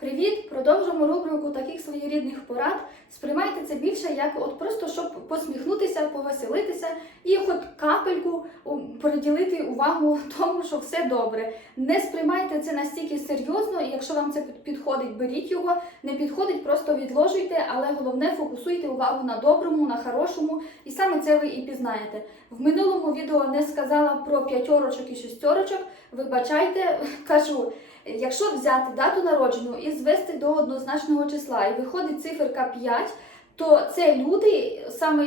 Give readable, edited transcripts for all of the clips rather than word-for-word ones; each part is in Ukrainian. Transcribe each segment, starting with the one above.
Привіт! Продовжуємо рубрику таких своєрідних порад. Сприймайте це більше як просто щоб посміхнутися, повеселитися і хоч капельку приділити увагу тому, що все добре. Не сприймайте це настільки серйозно, і якщо вам це підходить, беріть його, не підходить, просто відложуйте, але головне фокусуйте увагу на доброму, на хорошому, і саме це ви і пізнаєте. В минулому відео не сказала про п'ятьорочок і шестерочок, вибачайте, кажу. Якщо взяти дату народження і звести до однозначного числа, і виходить циферка 5, то це люди, саме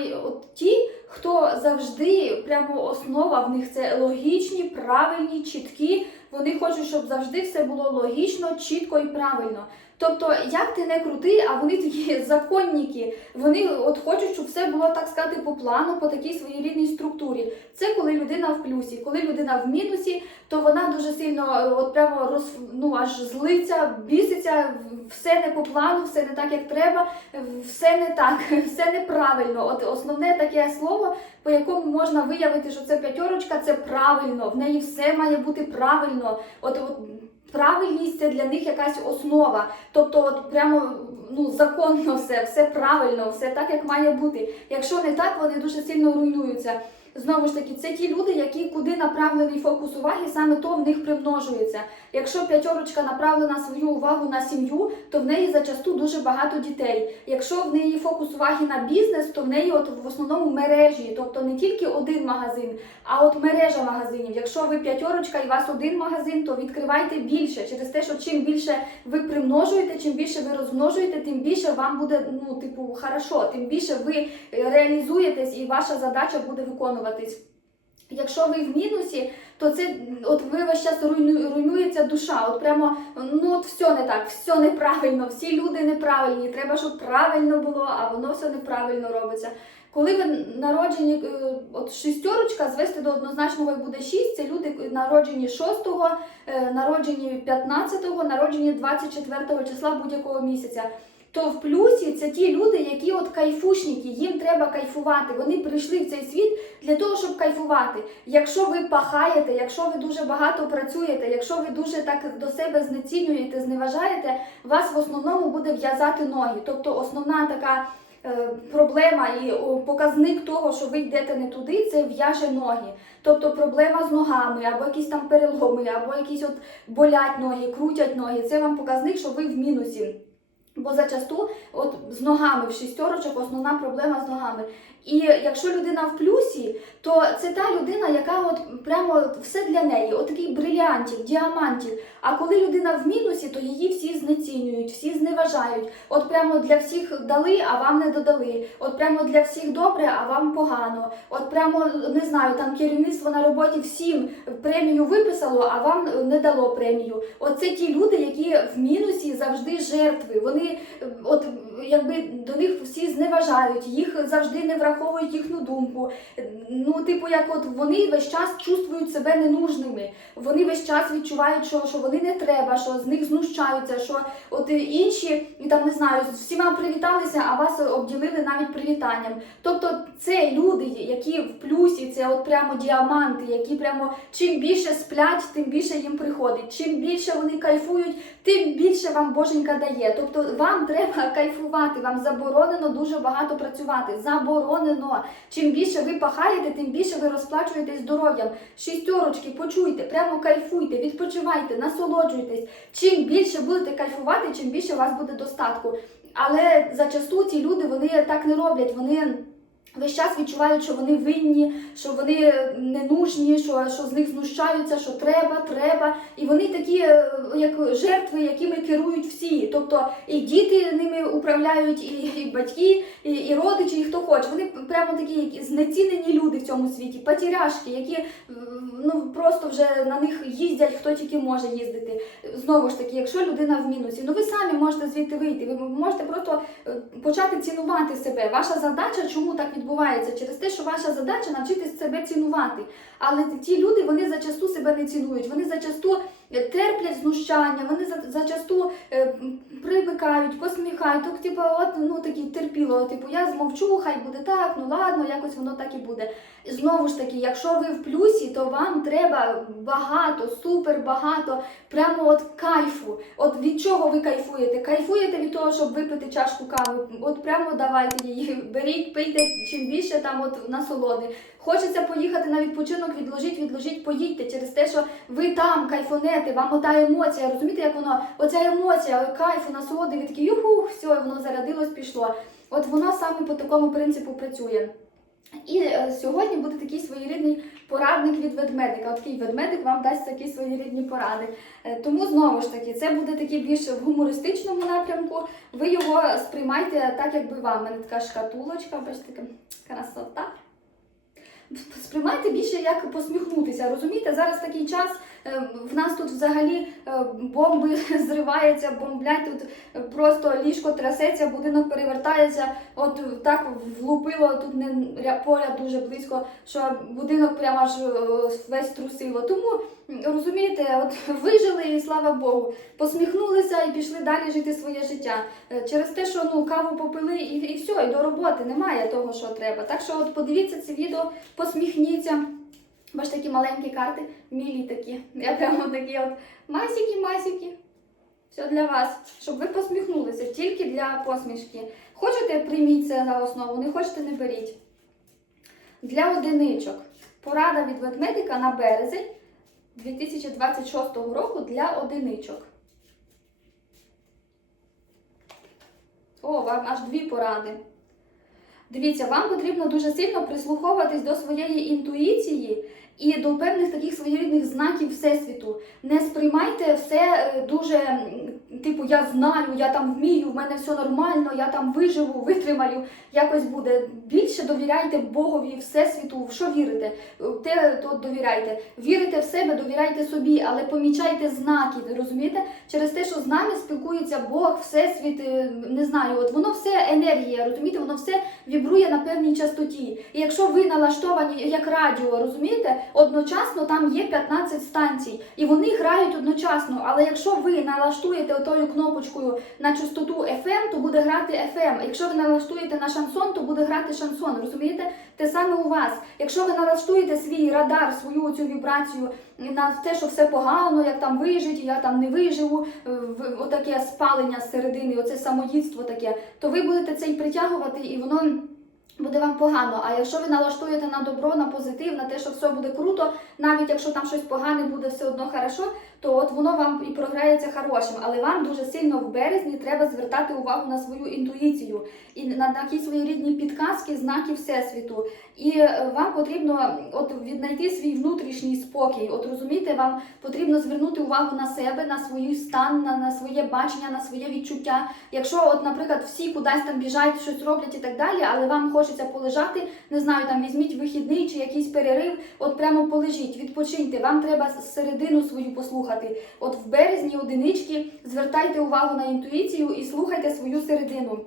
ті, хто завжди, прямо основа в них це логічні, правильні, чіткі, вони хочуть, щоб завжди все було логічно, чітко і правильно. Тобто, як ти не крути, а вони такі законники, вони хочуть, щоб все було, так сказати, по плану, по такій своєрідній структурі. Це коли людина в плюсі. Коли людина в мінусі, то вона дуже сильно прямо аж злиться, біситься, все не по плану, все не так, як треба, все не так, все неправильно. Основне таке слово, по якому можна виявити, що це п'ятьорочка, це правильно, в неї все має бути правильно. Правильність – це для них якась основа, тобто прямо законно все правильно, все так, як має бути. Якщо не так, вони дуже сильно руйнуються. Знову ж таки, це ті люди, які куди направлений фокус уваги, саме то в них примножується. Якщо п'ятьорочка направлена свою увагу на сім'ю, то в неї зачасту дуже багато дітей. Якщо в неї фокус уваги на бізнес, то в неї в основному мережі, тобто не тільки один магазин, а мережа магазинів. Якщо ви п'ятьорочка і у вас один магазин, то відкривайте більше, через те, що чим більше ви примножуєте, чим більше ви розмножуєте, тим більше вам буде, хорошо, тим більше ви реалізуєтесь і ваша задача буде виконуватись. Якщо ви в мінусі, то це ви весь час руйнується душа. Все не так, все неправильно, всі люди неправильні, треба, щоб правильно було, а воно все неправильно робиться. Коли ви народжені, шестерочка, звести до однозначного буде 6, це люди народжені 6-го, народжені 15-го, народжені 24-го числа будь-якого місяця. То в плюсі це ті люди, які кайфушники, їм треба кайфувати. Вони прийшли в цей світ для того, щоб кайфувати. Якщо ви пахаєте, якщо ви дуже багато працюєте, якщо ви дуже так до себе знецінюєте, зневажаєте, вас в основному буде в'язати ноги. Тобто основна така проблема і показник того, що ви йдете не туди, це в'яже ноги. Тобто проблема з ногами, або якісь там переломи, або якісь болять ноги, крутять ноги. Це вам показник, що ви в мінусі. Бо зачасту з ногами в шестерочок основна проблема з ногами. І якщо людина в плюсі, то це та людина, яка прямо все для неї, такий брилянтик, діамантик. А коли людина в мінусі, то її всі знецінюють, всі зневажають. Прямо для всіх дали, а вам не додали. Прямо для всіх добре, а вам погано. Прямо, не знаю, там керівництво на роботі всім премію виписало, а вам не дало премію. Це ті люди, які в мінусі завжди жертви. Вони, до них всі зневажають, їх завжди не враховують їхню думку. Вони весь час чувствують себе ненужними. Вони весь час відчувають, що вони не треба, що з них знущаються, що інші, не знаю, з всіма привіталися, а вас обділили навіть привітанням. Тобто це люди, які в плюсі, це прямо діаманти, які прямо чим більше сплять, тим більше їм приходить. Чим більше вони кайфують, тим більше вам Боженька дає. Тобто вам треба кайфувати, вам заборонено дуже багато працювати. Заборонено. Чим більше ви пахаєте, тим більше ви розплачуєтесь здоров'ям. Шестерочки, почуйте, прямо кайфуйте, відпочивайте, насолоджуйтесь. Чим більше будете кайфувати, чим більше у вас буде достатку. Але зачасту ці люди, вони так не роблять, вони весь час відчувають, що вони винні, що вони ненужні, що з них знущаються, що треба. І вони такі, як жертви, якими керують всі. Тобто і діти ними управляють, і батьки, і родичі, і хто хоче. Вони прямо такі знецінені люди в цьому світі, потеряшки, які просто вже на них їздять, хто тільки може їздити. Знову ж таки, якщо людина в мінусі, ви самі можете звідти вийти, ви можете просто почати цінувати себе. Ваша задача, чому так відбувається? Через те, що ваша задача навчитись себе цінувати. Але ті люди, вони зачасту себе не цінують, вони зачасту терплять знущання, вони зачасту привикають, посміхають, так, типу, такі терпіло, типу, я змовчу, хай буде так, ну ладно, якось воно так і буде. І знову ж таки, якщо ви в плюсі, то вам треба багато, супер багато, прямо от кайфу. От від чого ви кайфуєте? Кайфуєте від того, щоб випити чашку кави? От прямо давайте її, беріть, пийте, чим більше там от насолоди. Хочеться поїхати на відпочинок, відложіть, поїдьте через те, що ви там кайфонете, вам ота емоція, розумієте, як воно, оця емоція, кайфу, насолоди, ви такі, юху, все, воно зарядилось, пішло. От воно саме по такому принципу працює. І сьогодні буде такий своєрідний порадник від ведмедика. Такий ведмедик вам дасть такі своєрідні поради. Тому, знову ж таки, це буде такий більш в гумористичному напрямку. Ви його сприймайте так, якби вам. У мене така шкатулочка, бачите, така красота. Сприймайте більше як посміхнутися, розумієте? Зараз такий час, в нас тут взагалі бомби зриваються, бомблять, тут просто ліжко трясеться, будинок перевертається, от так влупило, тут не поряд дуже близько, що будинок прямо аж весь трусило. Тому, розумієте, от вижили і слава Богу, посміхнулися і пішли далі жити своє життя. Через те, що каву попили і все, і до роботи немає того, що треба. Так що от подивіться це відео, посміхніться. Бачите, такі маленькі карти, мілі такі. Я прямо такі от масіки. Все для вас, щоб ви посміхнулися, тільки для посмішки. Хочете, прийміть це за основу, не хочете, не беріть. Для одиничок. Порада від ведмедика на березень 2026 року для одиничок. О, вам аж 2 поради. Дивіться, вам потрібно дуже сильно прислуховуватись до своєї інтуїції і до певних таких своєрідних знаків Всесвіту. Не сприймайте все дуже, типу, я знаю, я там вмію, в мене все нормально, я там виживу, витримаю, якось буде. Більше довіряйте Богові, Всесвіту, в що вірите, те то довіряйте. Вірите в себе, довіряйте собі, але помічайте знаки, розумієте? Через те, що з нами спілкується Бог, Всесвіт, не знаю, от воно все енергія, розумієте, воно все вібрує на певній частоті. І якщо ви налаштовані як радіо, розумієте, одночасно там є 15 станцій, і вони грають одночасно, але якщо ви налаштуєте отою кнопочкою на частоту FM, то буде грати FM, якщо ви налаштуєте на шансон, то буде грати шансон, розумієте? Те саме у вас. Якщо ви налаштуєте свій радар, свою цю вібрацію на те, що все погано, як там вижить, я там не виживу, отаке спалення зсередини, оце самоїдство таке, то ви будете це й притягувати, і воно буде вам погано. А якщо ви налаштуєте на добро, на позитив, на те, що все буде круто, навіть якщо там щось погане буде все одно хорошо, то от воно вам і програється хорошим. Але вам дуже сильно в березні треба звертати увагу на свою інтуїцію і на такі свої рідні підказки, знаки Всесвіту. І вам потрібно от віднайти свій внутрішній спокій. От розумієте, вам потрібно звернути увагу на себе, на свій стан, на своє бачення, на своє відчуття. Якщо, от, наприклад, всі кудись там біжать, щось роблять і так далі, але вам хочеться полежати, не знаю, там візьміть вихідний чи якийсь перерив, от прямо полежіть, відпочиньте, вам треба середину свою послухати. От в березні одинички звертайте увагу на інтуїцію і слухайте свою середину.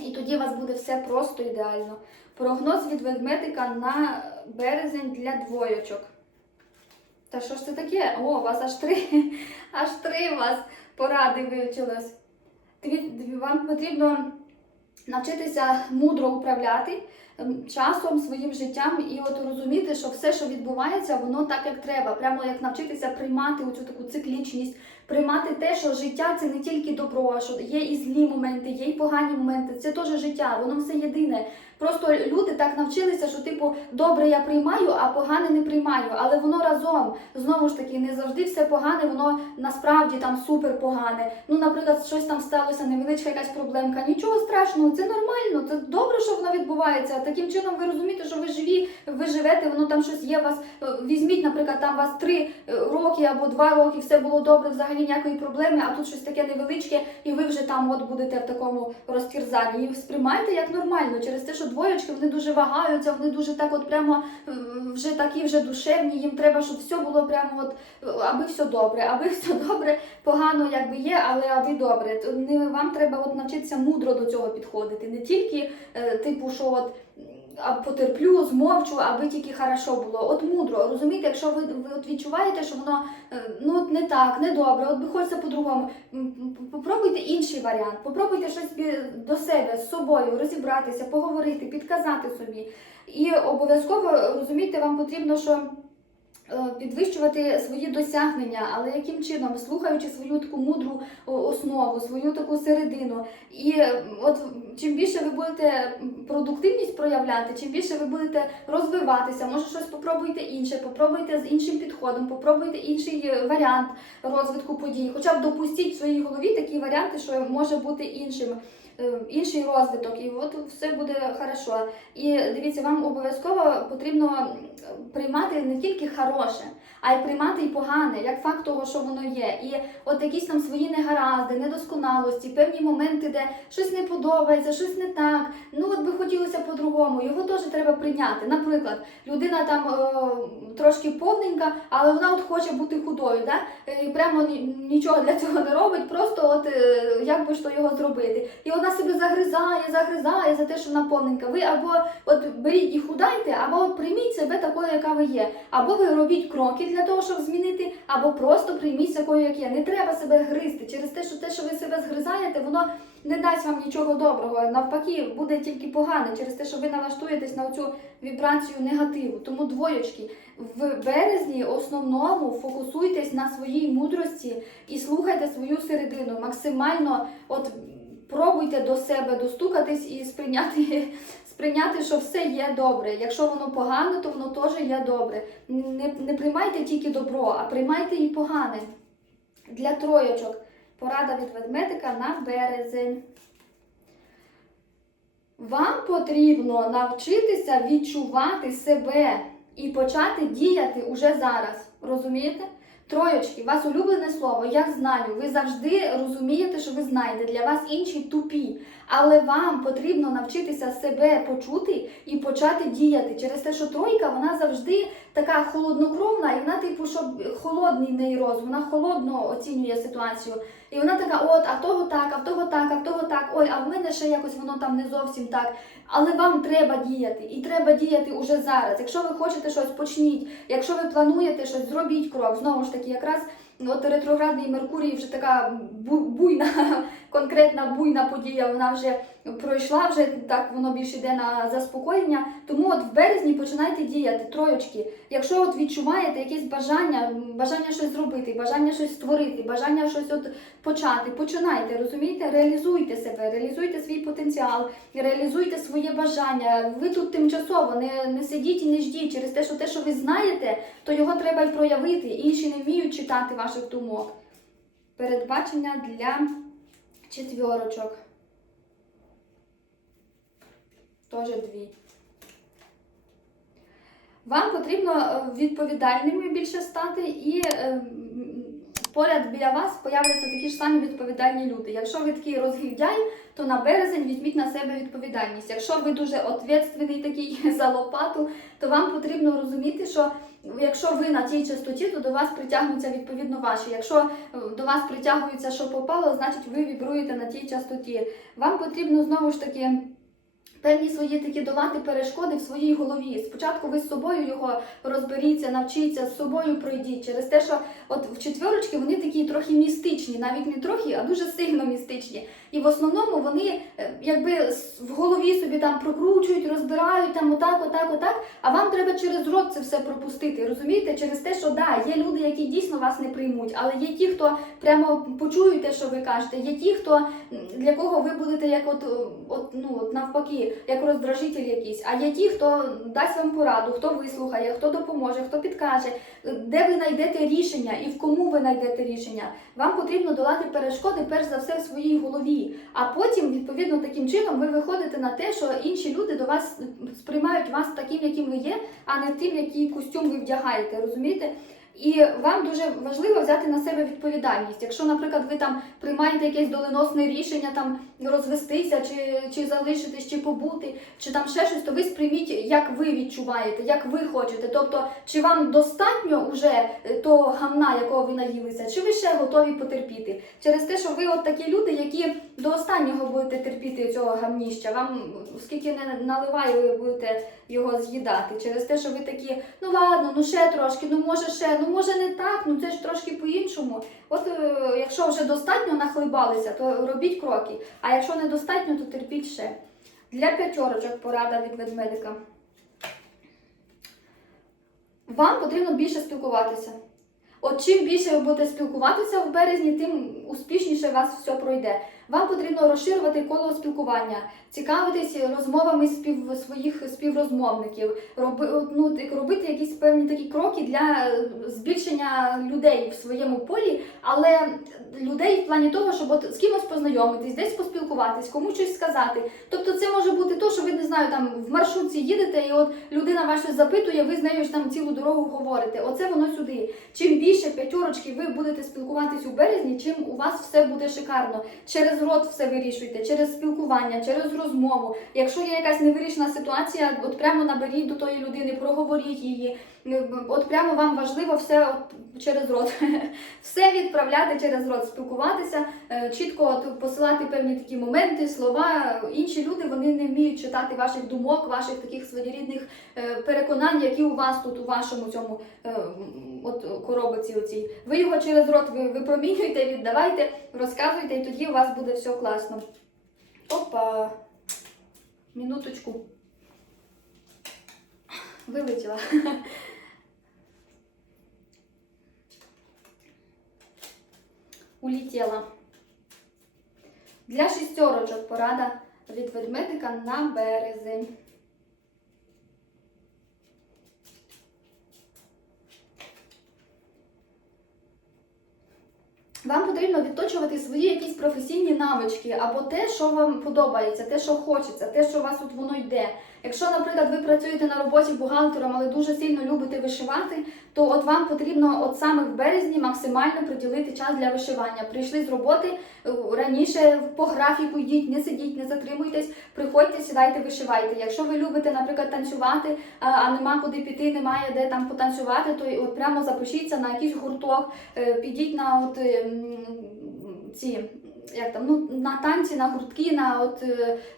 І тоді у вас буде все просто ідеально. Прогноз від ведмедика на березень для двоєчок. Та що ж це таке? О, у вас аж 3 у вас поради вивчилось. Вам потрібно навчитися мудро управляти часом, своїм життям і от розуміти, що все, що відбувається, воно так, як треба. Прямо як навчитися приймати оцю таку циклічність, приймати те, що життя – це не тільки добро, що є і злі моменти, є і погані моменти, це теж життя, воно все єдине. Просто люди так навчилися, що типу добре я приймаю, а погане не приймаю, але воно разом. Знову ж таки, не завжди все погане, воно насправді там супер погане. Ну, наприклад, щось там сталося, невеличка якась проблемка, нічого страшного, це нормально, це добре, що воно відбувається. Таким чином ви розумієте, що ви живі, ви живете, воно там щось є у вас. Візьміть, наприклад, там у вас 3 роки або 2 роки, все було добре, взагалі ніякої проблеми, а тут щось таке невеличке, і ви вже там от будете в такому розтерзанні. І сприймайте як нормально, через те, що двоєчки, вони дуже вагаються, вони дуже так от прямо вже такі вже душевні, їм треба, щоб все було прямо от, аби все добре, погано якби є, але аби добре. Вам треба от навчитися мудро до цього підходити, не тільки типу, що от потерплю, змовчу, аби тільки хорошо було. От мудро, розумієте, якщо ви от відчуваєте, що воно от не так, не добре, от би хочеться по-другому, попробуйте інший варіант, попробуйте щось до себе, з собою розібратися, поговорити, підказати собі. І обов'язково, розумієте, вам потрібно, що підвищувати свої досягнення, але яким чином? Слухаючи свою таку мудру основу, свою таку середину. І от чим більше ви будете продуктивність проявляти, чим більше ви будете розвиватися, може щось попробуйте інше, попробуйте з іншим підходом, попробуйте інший варіант розвитку подій. Хоча б допустіть в своїй голові такі варіанти, що може бути інший розвиток, і от все буде хорошо. І дивіться, вам обов'язково потрібно приймати не тільки хороше, а й приймати і погане, як факт того, що воно є. І от якісь там свої негаразди, недосконалості, певні моменти, де щось не подобається, щось не так, от би хотілося по-другому, його теж треба прийняти. Наприклад, людина там трошки повненька, але вона от хоче бути худою, да? І прямо нічого для цього не робить, просто от як би що його зробити. І вона себе загризає за те, що вона повненька. Ви або от беріть і худайте, або от прийміть себе такою, яка ви є. Або ви робіть кроки для того, щоб змінити, або просто прийміть такою, як є. Не треба себе гризти через те, що ви себе згризаєте, воно не дасть вам нічого доброго. Навпаки, буде тільки погане через те, що ви налаштуєтесь на цю вібрацію негативу. Тому, двоєчки, в березні основному фокусуйтесь на своїй мудрості і слухайте свою середину. Максимально пробуйте до себе достукатись і сприйняти, що все є добре. Якщо воно погане, то воно теж є добре. Не приймайте тільки добро, а приймайте і погане. Для троєчок порада від ведмедика на березень. Вам потрібно навчитися відчувати себе і почати діяти уже зараз. Розумієте? Троєчки, у вас улюблене слово, я знаю, ви завжди розумієте, що ви знаєте, для вас інші тупі, але вам потрібно навчитися себе почути і почати діяти. Через те, що тройка, вона завжди така холоднокровна, і вона щоб холодний в неї розум, вона холодно оцінює ситуацію. І вона така, а того так, а того так, а того так, ой, а в мене ще якось воно там не зовсім так. Але вам треба діяти, і треба діяти уже зараз. Якщо ви хочете щось, почніть. Якщо ви плануєте щось, зробіть крок. Знову ж таки, якраз ретроградний Меркурій вже така буйна, конкретна буйна подія, вона вже пройшла, вже так воно більше йде на заспокоєння. Тому в березні починайте діяти, троєчки. Якщо відчуваєте якесь бажання щось зробити, бажання щось створити, бажання щось почати, починайте, розумієте? Реалізуйте себе, реалізуйте свій потенціал, реалізуйте своє бажання. Ви тут тимчасово, не сидіть і не ждіть. Через те, що ви знаєте, то його треба й проявити. Інші не вміють читати ваших думок. Передбачення для четвірочок. Теж дві. Вам потрібно відповідальними більше стати, і поряд біля вас появляться такі ж самі відповідальні люди. Якщо ви такий розгильдяй, то на березень візьміть на себе відповідальність. Якщо ви дуже відповідальний такий за лопату, то вам потрібно розуміти, що якщо ви на тій частоті, то до вас притягнуться відповідно ваші. Якщо до вас притягується, що попало, значить ви вібруєте на тій частоті. Вам потрібно знову ж таки певні свої такі долати перешкоди в своїй голові. Спочатку ви з собою його розберіться, навчіться, з собою пройдіть. Через те, що в четвірочки вони такі трохи містичні, навіть не трохи, а дуже сильно містичні. І в основному вони якби в голові собі там прокручують, розбирають там отак, а вам треба через рот це все пропустити, розумієте? Через те, що є люди, які дійсно вас не приймуть, але є ті, хто прямо почують те, що ви кажете, є ті, хто для кого ви будете як навпаки, як роздражитель якийсь, а є ті, хто дасть вам пораду, хто вислухає, хто допоможе, хто підкаже, де ви знайдете рішення і в кому ви знайдете рішення. Вам потрібно долати перешкоди, перш за все, в своїй голові. А потім, відповідно, таким чином ви виходите на те, що інші люди до вас сприймають вас таким, яким ви є, а не тим, який костюм ви вдягаєте, розумієте? І вам дуже важливо взяти на себе відповідальність. Якщо, наприклад, ви там приймаєте якесь доленосне рішення, там розвестися, чи залишитись, чи побути, чи там ще щось, то ви сприйміть, як ви відчуваєте, як ви хочете. Тобто, чи вам достатньо вже того гамна, якого ви наїлися, чи ви ще готові потерпіти. Через те, що ви от такі люди, які до останнього будете терпіти цього гамніща. Вам скільки не наливає, ви будете його з'їдати. Через те, що ви такі, ну ладно, ну ще трошки, ну може ще, ну може не так, ну це ж трошки по-іншому. От якщо вже достатньо нахлибалися, то робіть кроки. А якщо недостатньо, то терпіть ще. Для п'ятьорочок порада від ведмедика. Вам потрібно більше спілкуватися. От чим більше ви будете спілкуватися в березні, тим успішніше у вас все пройде. Вам потрібно розширювати коло спілкування, цікавитись розмовами своїх співрозмовників, робити якісь певні такі кроки для збільшення людей в своєму полі, але людей в плані того, щоб от з кимось познайомитись, десь поспілкуватись, комусь щось сказати. Тобто це може бути то, що ви, не знаю, там в маршрутці їдете, і от людина вас щось запитує, ви з нею ж там цілу дорогу говорите. Оце воно сюди. Чим більше п'ятьорочки ви будете спілкуватись у березні, чим у вас все буде шикарно. Через рот все вирішуйте, через спілкування, через розмову. Якщо є якась невирішена ситуація, от прямо наберіть до тої людини, проговоріть її. От прямо вам важливо все от через рот. Все відправляти через рот, спілкуватися, чітко от посилати певні такі моменти, слова. Інші люди, вони не вміють читати ваших думок, ваших таких своєрідних переконань, які у вас тут, у вашому цьому от коробці оцій. Ви його через рот випромінюєте, віддавайте, розказуйте, і тоді у вас буде все класно. Опа! Минуточку. Вилетіла. Улетіла. Для шістерочок порада від ведмедика на березень. Вам потрібно відточувати свої якісь професійні навички, або те, що вам подобається, те, що хочеться, те, що у вас от воно йде. Якщо, наприклад, ви працюєте на роботі бухгалтером, але дуже сильно любите вишивати, то от вам потрібно от саме в березні максимально приділити час для вишивання. Прийшли з роботи, раніше по графіку йдіть, не сидіть, не затримуйтесь, приходьте, сідайте, вишивайте. Якщо ви любите, наприклад, танцювати, а нема куди піти, немає де там потанцювати, то от прямо запишіться на якийсь гурток, підіть на от ці... на танці, на гуртки,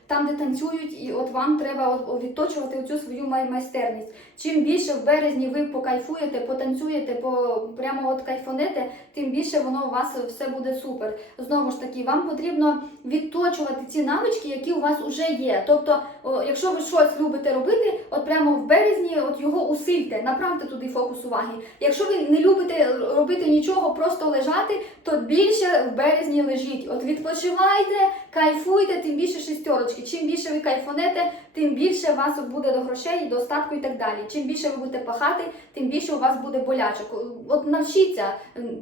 там, де танцюють, і от вам треба відточувати оцю свою майстерність. Чим більше в березні ви покайфуєте, потанцюєте, прямо от кайфонете, тим більше воно у вас все буде супер. Знову ж таки, вам потрібно відточувати ці навички, які у вас вже є. Тобто, якщо ви щось любите робити, от прямо в березні от його усильте, направте туди фокус уваги. Якщо ви не любите робити нічого, просто лежати, то більше в березні лежіть. От відпочивайте, кайфуйте, тим більше шістерочки. Чим більше ви кайфонете, тим більше у вас буде до грошей, достатку і так далі. Чим більше ви будете пахати, тим більше у вас буде болячок. От навчіться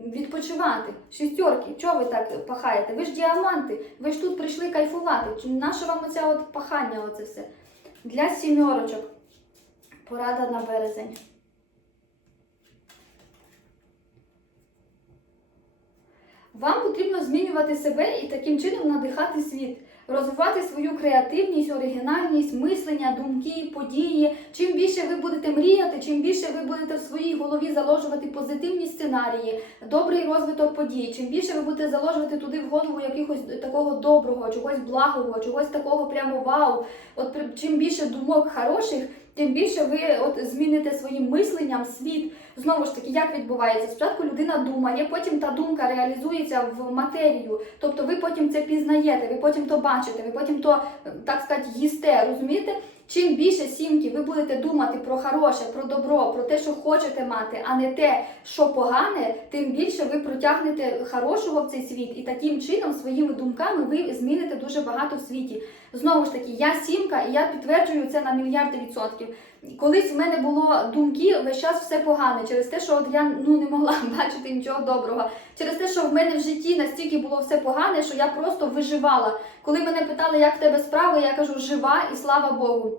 відпочивати. Шістерки, чого ви так пахаєте? Ви ж діаманти, ви ж тут прийшли кайфувати. Нащо вам оце от пахання, оце все? Для сімерочок порада на березень. Вам потрібно змінювати себе і таким чином надихати світ. Розвивати свою креативність, оригінальність, мислення, думки, події. Чим більше ви будете мріяти, чим більше ви будете в своїй голові заложувати позитивні сценарії, добрий розвиток подій, чим більше ви будете заложувати туди в голову якогось такого доброго, чогось благого, чогось такого прямо вау. От чим більше думок хороших, тим більше ви зміните своїм мисленням світ. Знову ж таки, як відбувається? Спочатку людина думає, потім та думка реалізується в матерію. Тобто ви потім це пізнаєте, ви потім то бачите, ви потім то, так сказати, їсте, розумієте? Чим більше сімки ви будете думати про хороше, про добро, про те, що хочете мати, а не те, що погане, тим більше ви протягнете хорошого в цей світ. І таким чином, своїми думками, ви зміните дуже багато в світі. Знову ж таки, я сімка, і я підтверджую це на мільярди відсотків. Колись в мене було думки, весь час все погане, через те, що я не могла бачити нічого доброго. Через те, що в мене в житті настільки було все погане, що я просто виживала. Коли мене питали, як в тебе справи, я кажу, жива і слава Богу.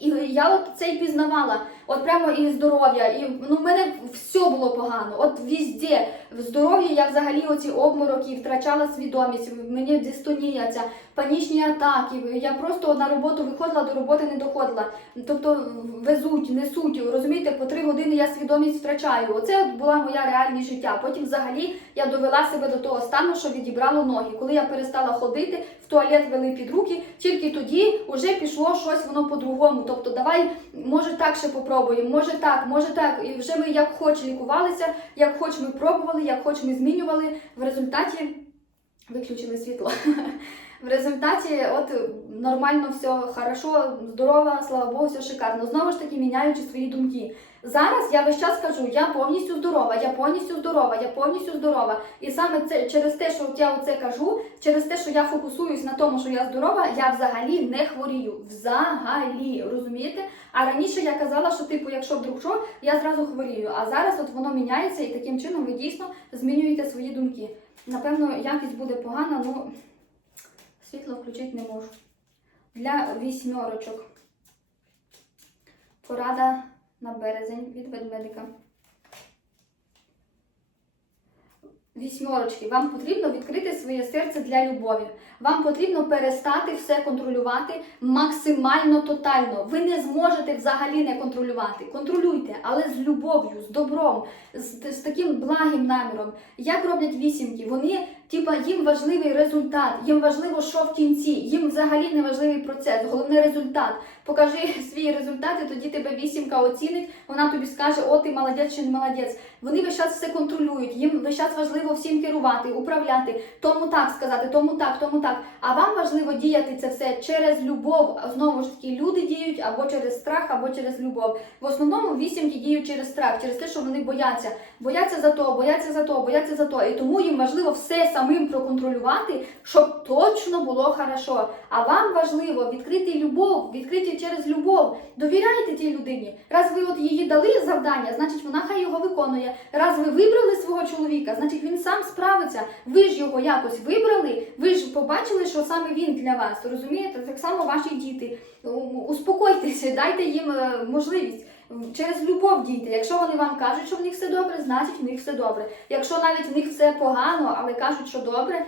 І я от це й пізнавала. от прямо і здоров'я, і ну, в мене все було погано, от везде. В здоров'ї я взагалі оці обмороки, втрачала свідомість, мені дистонія ця, панічні атаки, я просто на роботу виходила, до роботи не доходила. Тобто везуть, несуть, розумієте, по 3 години я свідомість втрачаю. Оце от була моя реальність життя. Потім взагалі я довела себе до того стану, що відібрало ноги. Коли я перестала ходити, в туалет вели під руки, тільки тоді вже пішло щось воно по-другому. Тобто давай, може так ще попробуємо, може так. І вже ми як хоч лікувалися, як хоч ми пробували, як хоч ми змінювали. В результаті виключили світло. В результаті от нормально все, хорошо, здорова, слава Богу, все шикарно. Знову ж таки, міняючи свої думки. Зараз я весь час кажу, я повністю здорова, я повністю здорова, я повністю здорова. І саме це, через те, що я оце кажу, через те, що я фокусуюсь на тому, що я здорова, я взагалі не хворію. Взагалі, розумієте? А раніше я казала, що типу, якщо вдруг що, я зразу хворію. А зараз от воно міняється і таким чином ви дійсно змінюєте свої думки. Напевно, якість буде погана, ну світло включити не можу. Для 8. Порада на березень від ведмедика. 8. Вам потрібно відкрити своє серце для любові. Вам потрібно перестати все контролювати максимально тотально. Ви не зможете взагалі не контролювати. Контролюйте, але з любов'ю, з добром, з таким благим наміром. Як роблять вісімки? Вони, їм важливий результат, їм важливо, що в кінці, їм взагалі не важливий процес, головне результат. Покажи свій результат, і тоді тебе вісімка оцінить, вона тобі скаже, о, ти молодець чи не молодець. Вони весь час все контролюють, їм весь час важливо всім керувати, управляти, тому так сказати, тому так, тому так. А вам важливо діяти це все через любов. Знову ж таки, люди діють або через страх, або через любов. В основному вісімки діють через страх, через те, що вони бояться. Бояться за то, бояться за то, бояться за то. І тому їм важливо все самим проконтролювати, щоб точно було хорошо. А вам важливо відкрити любов, відкрити через любов. Довіряйте тій людині. Раз ви от її дали завдання, значить вона хай його виконує. Раз ви вибрали свого чоловіка, значить він сам справиться. Ви ж його якось вибрали, ви ж побачили, що саме він для вас. Розумієте? Так само ваші діти. Успокойтеся, дайте їм можливість. Через любов дійте. Якщо вони вам кажуть, що в них все добре, значить в них все добре. Якщо навіть в них все погано, але кажуть, що добре,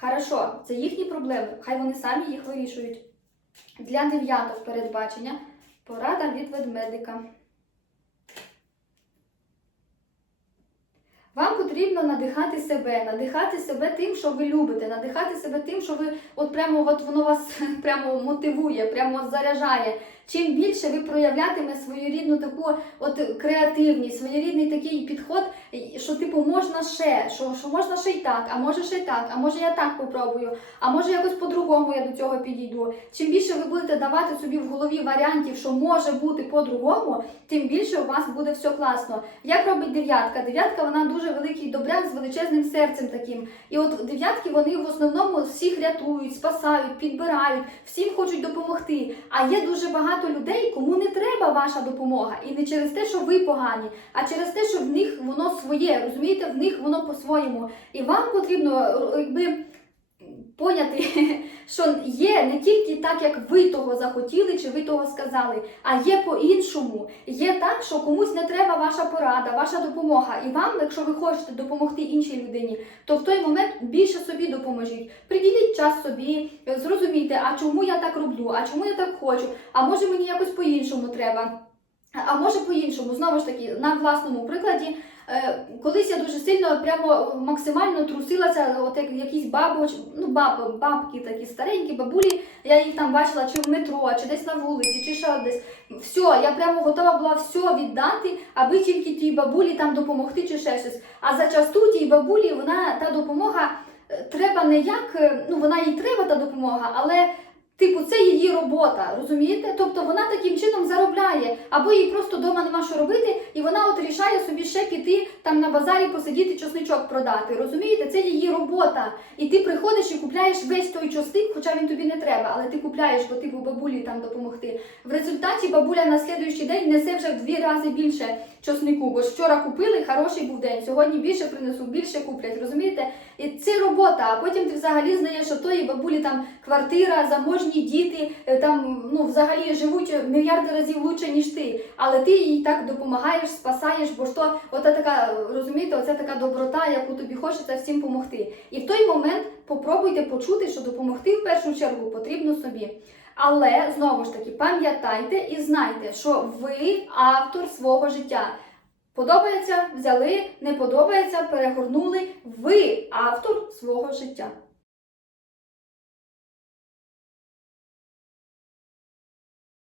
хорошо, це їхні проблеми. Хай вони самі їх вирішують. Для 9 передбачення порада від ведмедика. Вам потрібно надихати себе тим, що ви любите, надихати себе тим, що ви воно вас прямо мотивує, прямо заряджає. Чим більше ви проявлятиме своєрідну таку креативність, своєрідний такий підход, що типу можна ще, що можна ще й так, а може ще й так, а може я так попробую, а може якось по-другому я до цього підійду. Чим більше ви будете давати собі в голові варіантів, що може бути по-другому, тим більше у вас буде все класно. Як робить 9? 9 вона дуже великий добряк з величезним серцем таким. І от 9 вони в основному всіх рятують, спасають, підбирають, всім хочуть допомогти. А є дуже багато людей, кому не треба ваша допомога. І не через те, що ви погані, а через те, що в них воно своє, розумієте, в них воно по-своєму. І вам потрібно, поняти, що є не тільки так, як ви того захотіли, чи ви того сказали, а є по-іншому. Є так, що комусь не треба ваша порада, ваша допомога. І вам, якщо ви хочете допомогти іншій людині, то в той момент більше собі допоможіть. Приділіть час собі, зрозумійте, а чому я так роблю, а чому я так хочу, а може мені якось по-іншому треба. А може по-іншому, знову ж таки, на власному прикладі, колись я дуже сильно, прямо максимально трусилася, от як якісь бабки такі старенькі, бабулі, я їх там бачила чи в метро, чи десь на вулиці, чи ще десь. Все, я прямо готова була все віддати, аби тільки тій бабулі там допомогти, чи ще щось. А зачасту тій бабулі, та допомога треба не як, вона їй треба та допомога, але це її робота, розумієте? Тобто вона таким чином заробляє, або їй просто вдома нема що робити, і вона рішає собі ще піти там на базарі, посидіти, чесничок продати, розумієте? Це її робота. І ти приходиш і купляєш весь той часник, хоча він тобі не треба, але ти купляєш, бо бабулі там допомогти. В результаті бабуля на слідуючий день несе вже в 2 рази більше чеснику, бо ж вчора купили, хороший був день, сьогодні більше принесу, більше куплять, розумієте? І це робота, а потім ти взагалі знаєш, що тої бабулі там квартира, заможні заможні діти, там, ну, взагалі живуть мільярди разів лучше, ніж ти, але ти їй так допомагаєш, спасаєш, бо що, ота така, розумієте, оця така доброта, яку тобі хочеться всім допомогти. І в той момент попробуйте почути, що допомогти в першу чергу потрібно собі. Але, знову ж таки, пам'ятайте і знайте, що ви автор свого життя. Подобається – взяли, не подобається – перегорнули. Ви автор свого життя.